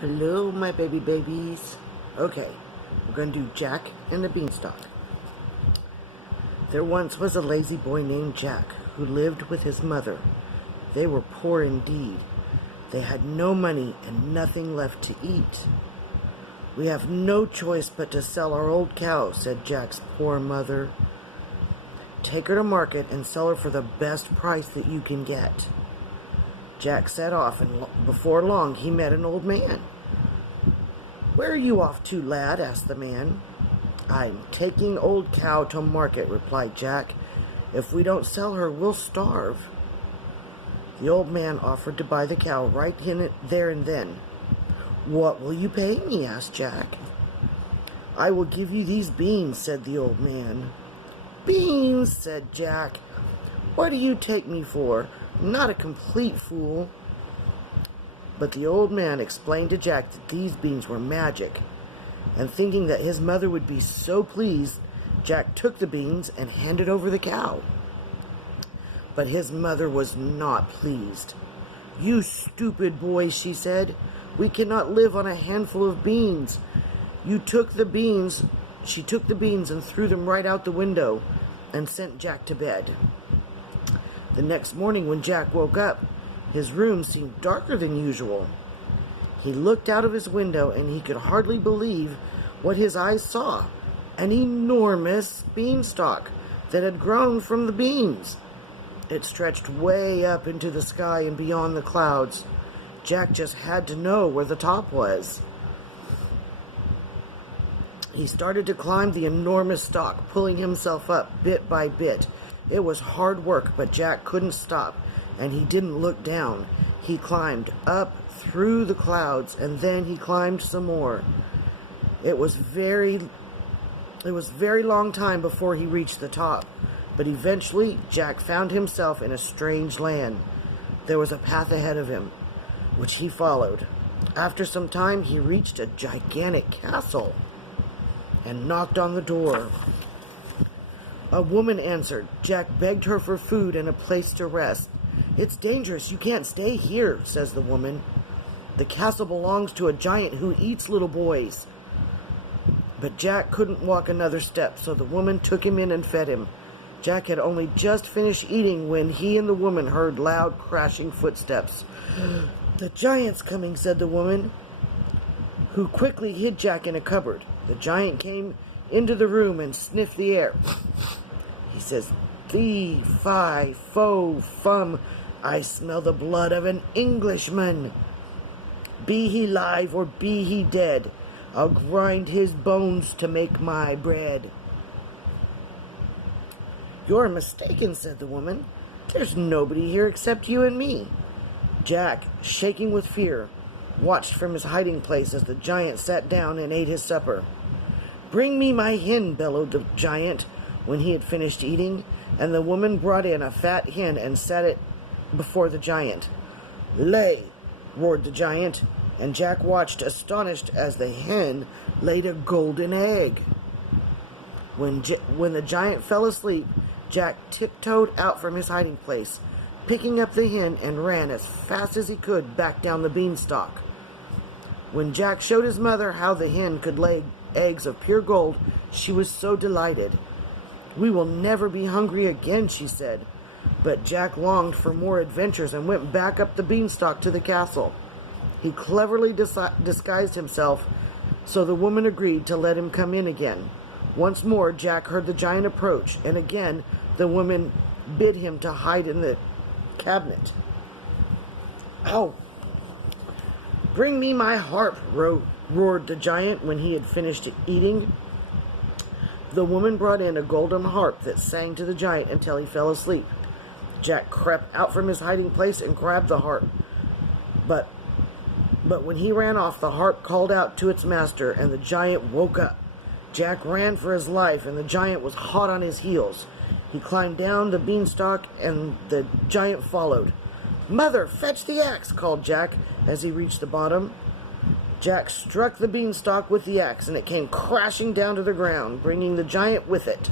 Hello, my babies. Okay, we're going to do Jack and the Beanstalk. There once was a lazy boy named Jack who lived with his mother. They were poor indeed. They had no money and nothing left to eat. "We have no choice but to sell our old cow," said Jack's poor mother. "Take her to market and sell her for the best price that you can get." Jack set off, and before long he met an old man. "Where are you off to, lad?" asked the man. "I'm taking old cow to market," replied Jack. "If we don't sell her, we'll starve." The old man offered to buy the cow right there and then. "What will you pay me?" asked Jack. "I will give you these beans," said the old man. "Beans," said Jack. "What do you take me for? I'm not a complete fool." But the old man explained to Jack that these beans were magic, and thinking that his mother would be so pleased, Jack took the beans and handed over the cow. But his mother was not pleased. "You stupid boy," she said. "We cannot live on a handful of beans." She took the beans and threw them right out the window and sent Jack to bed. The next morning when Jack woke up, his room seemed darker than usual. He looked out of his window and he could hardly believe what his eyes saw. An enormous beanstalk that had grown from the beans. It stretched way up into the sky and beyond the clouds. Jack just had to know where the top was. He started to climb the enormous stalk, pulling himself up bit by bit. It was hard work, but Jack couldn't stop, and he didn't look down. He climbed up through the clouds, and then he climbed some more. It was very long time before he reached the top, but eventually Jack found himself in a strange land. There was a path ahead of him, which he followed. After some time, he reached a gigantic castle and knocked on the door. A woman answered. Jack begged her for food and a place to rest. "It's dangerous. You can't stay here," says the woman. "The castle belongs to a giant who eats little boys." But Jack couldn't walk another step, so the woman took him in and fed him. Jack had only just finished eating when he and the woman heard loud crashing footsteps. "The giant's coming," said the woman, who quickly hid Jack in a cupboard. The giant came into the room and sniffed the air. He says, "Fee, fi, fo, fum, I smell the blood of an Englishman. Be he live or be he dead, I'll grind his bones to make my bread." "You're mistaken," said the woman. "There's nobody here except you and me." Jack, shaking with fear, watched from his hiding place as the giant sat down and ate his supper. "Bring me my hen," bellowed the giant when he had finished eating, and the woman brought in a fat hen and set it before the giant. "Lay," roared the giant, and Jack watched astonished as the hen laid a golden egg. When the giant fell asleep, Jack tiptoed out from his hiding place, picking up the hen, and ran as fast as he could back down the beanstalk. When Jack showed his mother how the hen could lay eggs of pure gold, she was so delighted. "We will never be hungry again," she said. But Jack longed for more adventures and went back up the beanstalk to the castle. He cleverly disguised himself, so the woman agreed to let him come in again. Once more Jack heard the giant approach, and again the woman bid him to hide in the cabinet. "Ow! Bring me my harp," roared the giant when he had finished eating. The woman brought in a golden harp that sang to the giant until he fell asleep. Jack crept out from his hiding place and grabbed the harp. But when he ran off, the harp called out to its master, and the giant woke up. Jack ran for his life, and the giant was hot on his heels. He climbed down the beanstalk, and the giant followed. "Mother, fetch the axe," called Jack as he reached the bottom. Jack struck the beanstalk with the axe, and it came crashing down to the ground, bringing the giant with it.